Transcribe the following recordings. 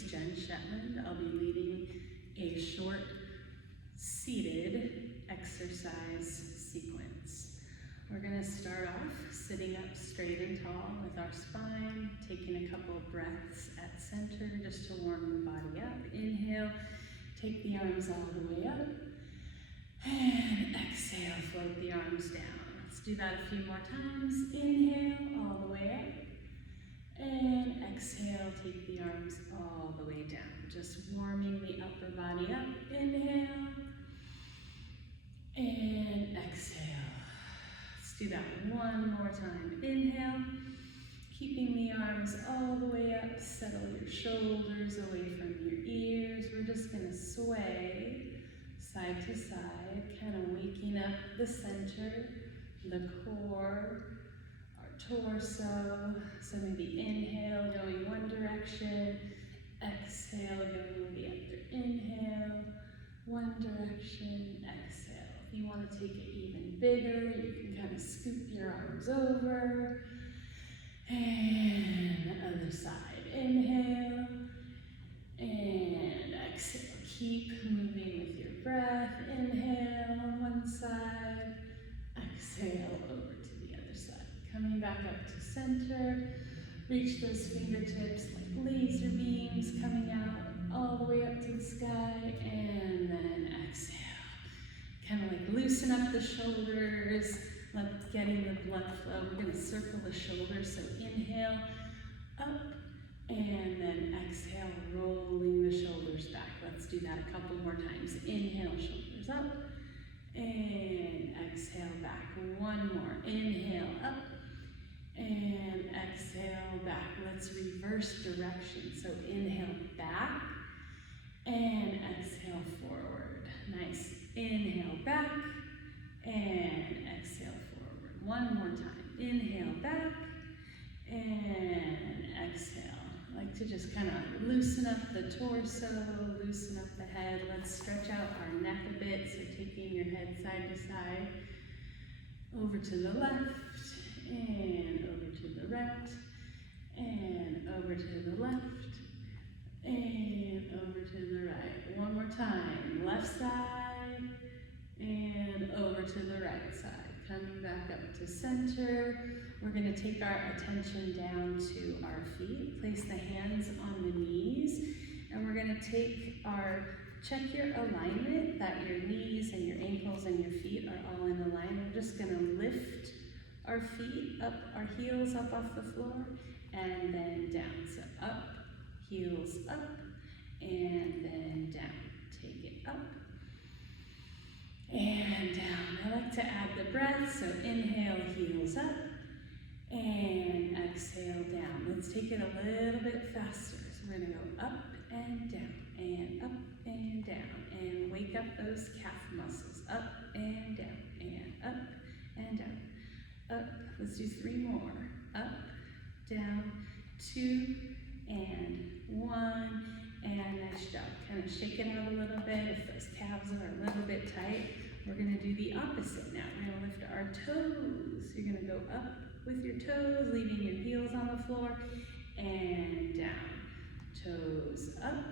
is Jen Shetland. I'll be leading a short seated exercise sequence. We're going to start off sitting up straight and tall with our spine, taking a couple of breaths at center just to warm the body up. Inhale, take the arms all the way up, and exhale, float the arms down. Let's do that a few more times. Inhale, all the way up. And exhale, take the arms all the way down. Just warming the upper body up. Inhale. And exhale. Let's do that one more time. Inhale. Keeping the arms all the way up. Settle your shoulders away from your ears. We're just going to sway side to side, kind of waking up the center, the core, torso. So maybe inhale, going one direction, exhale, going the other. Inhale, one direction, exhale. If you want to take it even bigger, you can kind of scoop your arms over. And other side. Inhale, and exhale. Keep moving with your breath. Inhale on one side, exhale over to the other side. Coming back up to center, reach those fingertips like laser beams coming out all the way up to the sky, and then exhale. Kind of like loosen up the shoulders, getting the blood flow. We're going to circle the shoulders, so inhale, up, and then exhale, rolling the shoulders back. Let's do that a couple more times. Inhale, shoulders up, and exhale back. One more. Inhale, up, and exhale back. Let's reverse direction. So inhale back and exhale forward. Nice. Inhale back and exhale forward. One more time. Inhale back and exhale. I like to just kind of loosen up the torso, loosen up the head. Let's stretch out our neck a bit. So taking your head side to side, over to the left, and over to the right, and over to the left, and over to the right. One more time. Left side, and over to the right side. Coming back up to center. We're going to take our attention down to our feet. Place the hands on the knees, and we're going to check your alignment, that your knees and your ankles and your feet are all in alignment. We're just going to lift our feet up, our heels up off the floor, and then down. So up, heels up, and then down. Take it up and down. I like to add the breath, so inhale, heels up, and exhale down. Let's take it a little bit faster. So we're going to go up and down, and up and down, and wake up those calf muscles. Up and down, and up and down. Up, let's do three more. Up, down, 2, and 1, and nice job. Kind of shake it out a little bit. If those calves are a little bit tight, we're going to do the opposite now. We're going to lift our toes. You're going to go up with your toes, leaving your heels on the floor, and down. Toes up,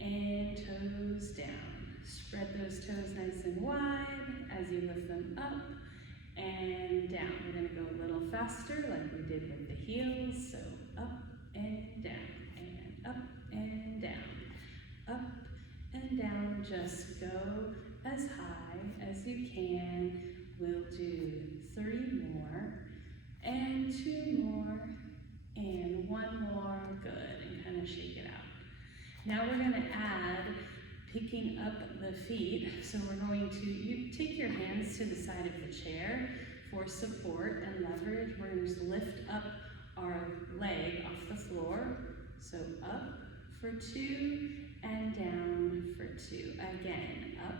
and toes down. Spread those toes nice and wide as you lift them up and down. We're going to go a little faster like we did with the heels. So up and down, and up and down, up and down. Just go as high as you can. We'll do 3 more, and 2 more, and 1 more. Good, and kind of shake it out. Now we're going to add picking up the feet. So we're going to, you take your hands to the side of the chair for support and leverage. We're going to just lift up our leg off the floor. So up for 2 and down for 2. Again, up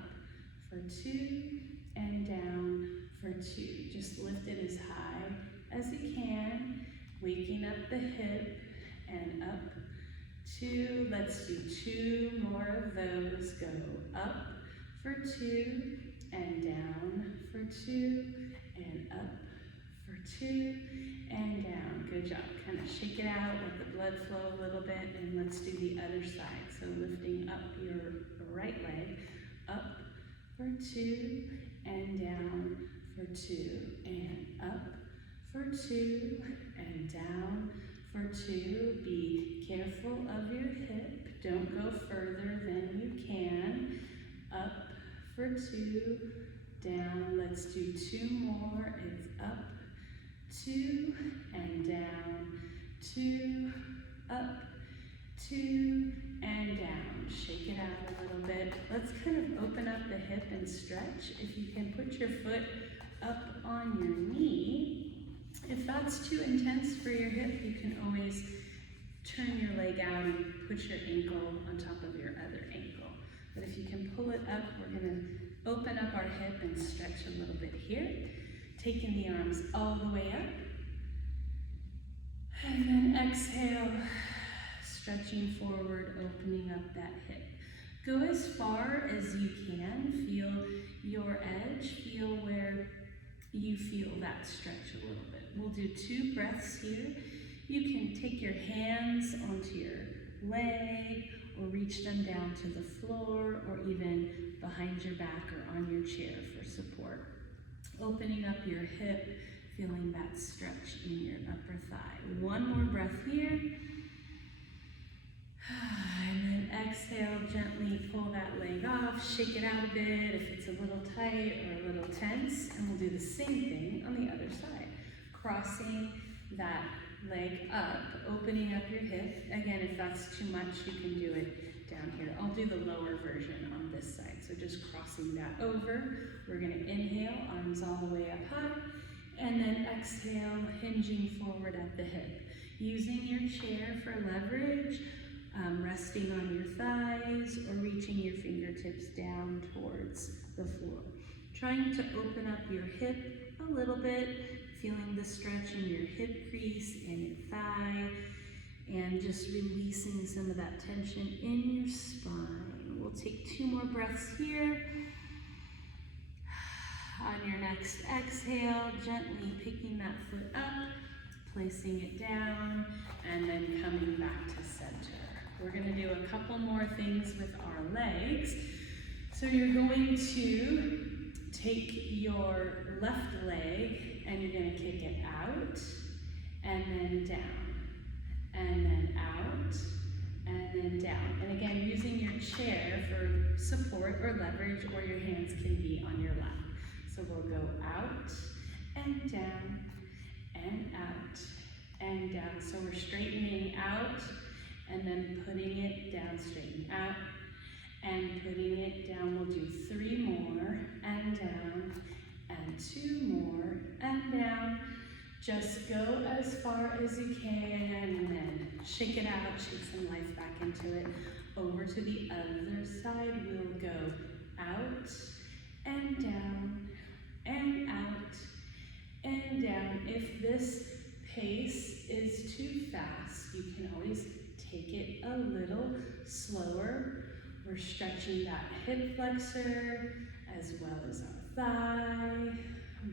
for 2 and down for 2. Just lift it as high as you can, waking up the hip and up. 2, let's do 2 more of those. Go up for 2 and down for 2 and up for 2, and down. Good job. Kind of shake it out, let the blood flow a little bit, and let's do the other side. So lifting up your right leg, up for 2, and down for 2, and up for 2, and down for 2. Be careful of your hip. Don't go further than you can. Up for 2, down. Let's do 2 more. It's up, 2, and down, 2, up, 2, and down. Shake it out a little bit. Let's kind of open up the hip and stretch. If you can put your foot up on your knee. If that's too intense for your hip, you can always turn your leg out and put your ankle on top of your other ankle. But if you can pull it up, we're going to open up our hip and stretch a little bit here. Taking the arms all the way up. And then exhale, stretching forward, opening up that hip. Go as far as you can. Feel your edge. Feel where you feel that stretch a little bit. We'll do 2 breaths here. You can take your hands onto your leg or reach them down to the floor or even behind your back or on your chair for support. Opening up your hip, feeling that stretch in your upper thigh. 1 more breath here. And then exhale, gently pull that leg off, shake it out a bit if it's a little tight or a little tense, and we'll do the same thing on the other side. Crossing that leg up, opening up your hip. Again, if that's too much, you can do it down here. I'll do the lower version on this side, so just crossing that over. We're gonna inhale, arms all the way up high, and then exhale, hinging forward at the hip. Using your chair for leverage, resting on your thighs or reaching your fingertips down towards the floor. Trying to open up your hip a little bit, feeling the stretch in your hip crease and your thigh, and just releasing some of that tension in your spine. We'll take 2 more breaths here. On your next exhale, gently picking that foot up, placing it down, and then coming back to center. We're going to do a couple more things with our legs. So you're going to take your left leg and you're going to kick it out and then down and then out and then down. And again, using your chair for support or leverage, or your hands can be on your lap. So we'll go out and down and out and down. So we're straightening out and then putting it down, straighten out and putting it down. We'll do 3 more and down and 2 more and down. Just go as far as you can and then shake it out, shake some life back into it. Over to the other side, we'll go out and down and out and down. If this pace is too fast, you can always take it a little slower. We're stretching that hip flexor as well as our thigh.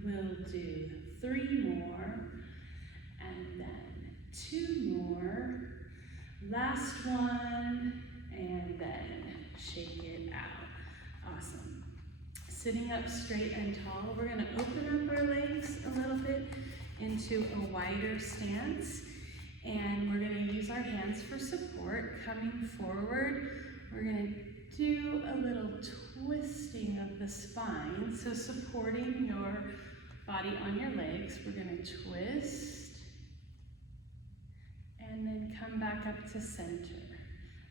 We'll do 3 more and then 2 more. Last one, and then shake it out. Awesome. Sitting up straight and tall, we're gonna open up our legs a little bit into a wider stance, and we're gonna use our hands for support. Coming forward, we're gonna do a little twisting of the spine. So supporting your body on your legs, we're gonna twist and then come back up to center.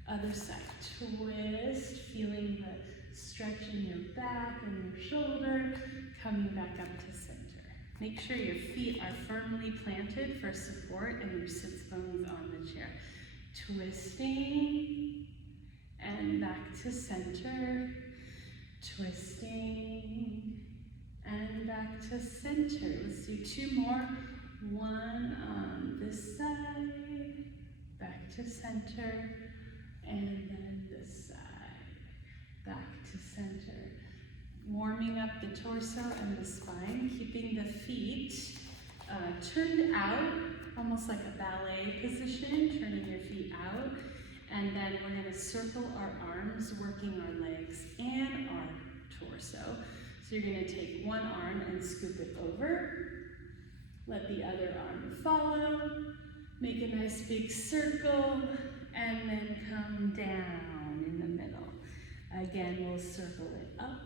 Other side, twist, feeling the stretch in your back and your shoulder, coming back up to center. Make sure your feet are firmly planted for support and your sits bones on the chair. Twisting and back to center, twisting and back to center. Let's do 2 more. 1 on this side, back to center, and then this side, back to center. Warming up the torso and the spine, keeping the feet turned out, almost like a ballet position, turning your feet out. And then we're going to circle our arms, working our legs and our torso. So you're going to take one arm and scoop it over. Let the other arm follow. Make a nice big circle, and then come down in the middle. Again, we'll circle it up,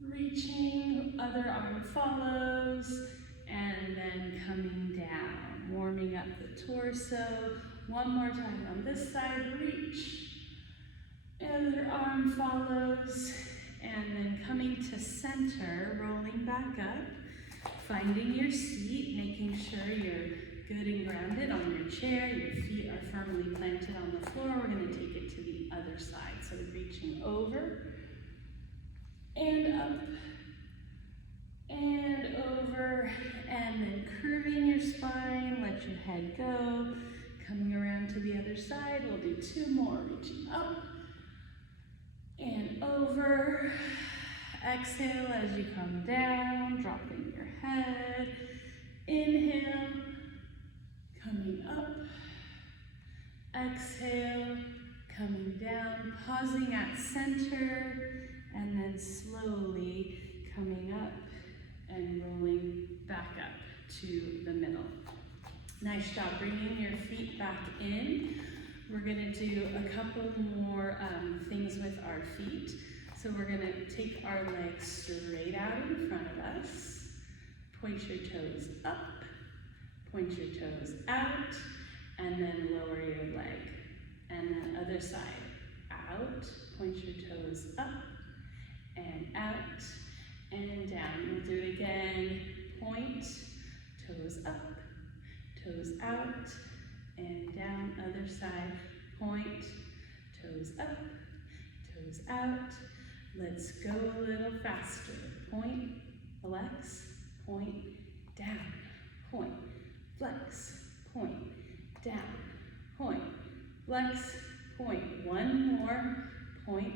reaching, other arm follows, and then coming down, warming up the torso. One more time on this side, reach, other arm follows, and then coming to center, rolling back up, finding your seat, making sure you're good and grounded on your chair, your feet are firmly planted on the floor. We're going to take it to the other side. So reaching over, and up, and over, and then curving your spine, let your head go. Coming around to the other side, we'll do two more, reaching up, and over. Exhale as you come down, dropping your head. Inhale, coming up. Exhale, coming down, pausing at center, and then slowly coming up and rolling back up to the middle. Nice job bringing your feet back in. We're going to do a couple more things with our feet. So we're going to take our legs straight out in front of us. Point your toes up, point your toes out, and then lower your leg. And then other side, out, point your toes up, and out, and down. We'll do it again. Point, toes up, toes out, and down. Other side, point, toes up, toes out. Let's go a little faster. Point, flex, point, down, point, flex, point, down, point, flex, point. One more, point,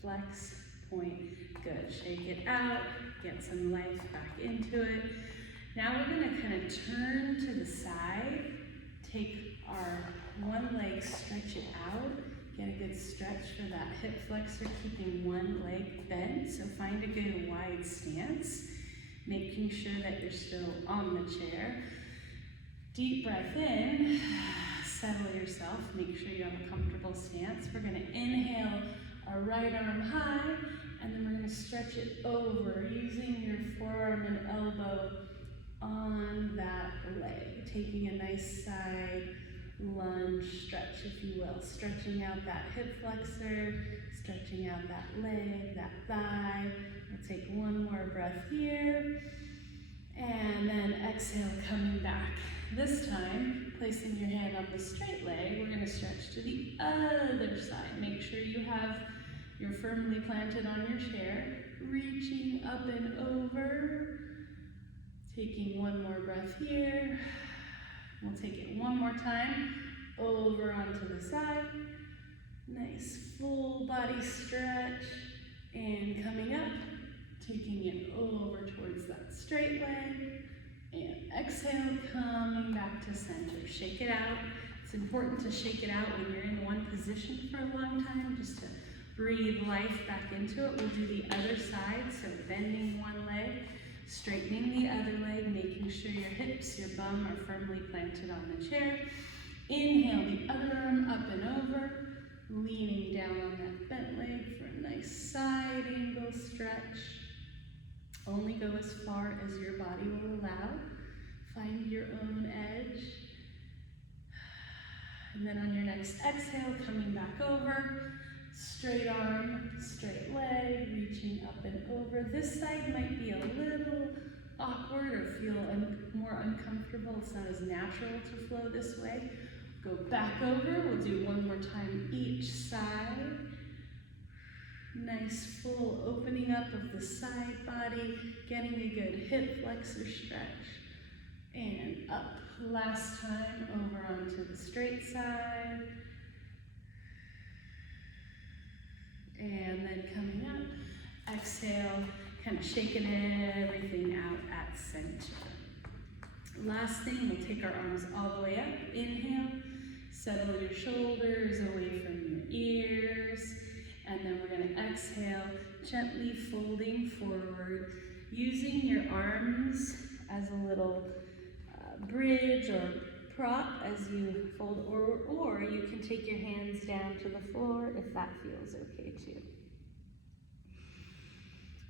flex, point. Good. Shake it out, get some life back into it. Now we're going to kind of turn to the side, take our one leg, stretch it out. Get a good stretch for that hip flexor, keeping one leg bent. So find a good wide stance, making sure that you're still on the chair. Deep breath in, settle yourself, make sure you have a comfortable stance. We're going to inhale our right arm high, and then we're going to stretch it over, using your forearm and elbow on that leg, taking a nice side lunge stretch, if you will, stretching out that hip flexor, stretching out that leg, that thigh. We'll take one more breath here, and then exhale, coming back. This time, placing your hand on the straight leg, we're going to stretch to the other side. Make sure you're firmly planted on your chair, reaching up and over, taking one more breath here. We'll take it one more time, over onto the side. Nice full body stretch, and coming up, taking it over towards that straight leg, and exhale, coming back to center. Shake it out. It's important to shake it out when you're in one position for a long time, just to breathe life back into it. We'll do the other side, so bending one leg, straightening the other leg, making sure your hips, your bum are firmly planted on the chair. Inhale the other arm up and over, leaning down on that bent leg for a nice side angle stretch. Only go as far as your body will allow. Find your own edge. And then on your next exhale, coming back over, straight arm, straight leg, reaching up and over. This side might be a little awkward or feel more uncomfortable. It's not as natural to flow this way. Go back over. We'll do one more time each side. Nice full opening up of the side body, getting a good hip flexor stretch. And up. Last time, over onto the straight side. And then coming up, exhale, kind of shaking everything out at center. Last thing, we'll take our arms all the way up. Inhale, settle your shoulders away from your ears. And then we're going to exhale, gently folding forward, using your arms as a little bridge or prop as you fold, or you can take your hands down to the floor if that feels okay too.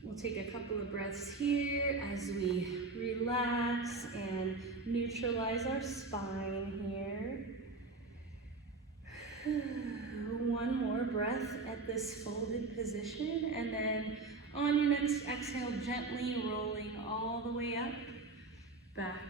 We'll take a couple of breaths here as we relax and neutralize our spine here. One more breath at this folded position, and then on your next exhale, gently rolling all the way up, back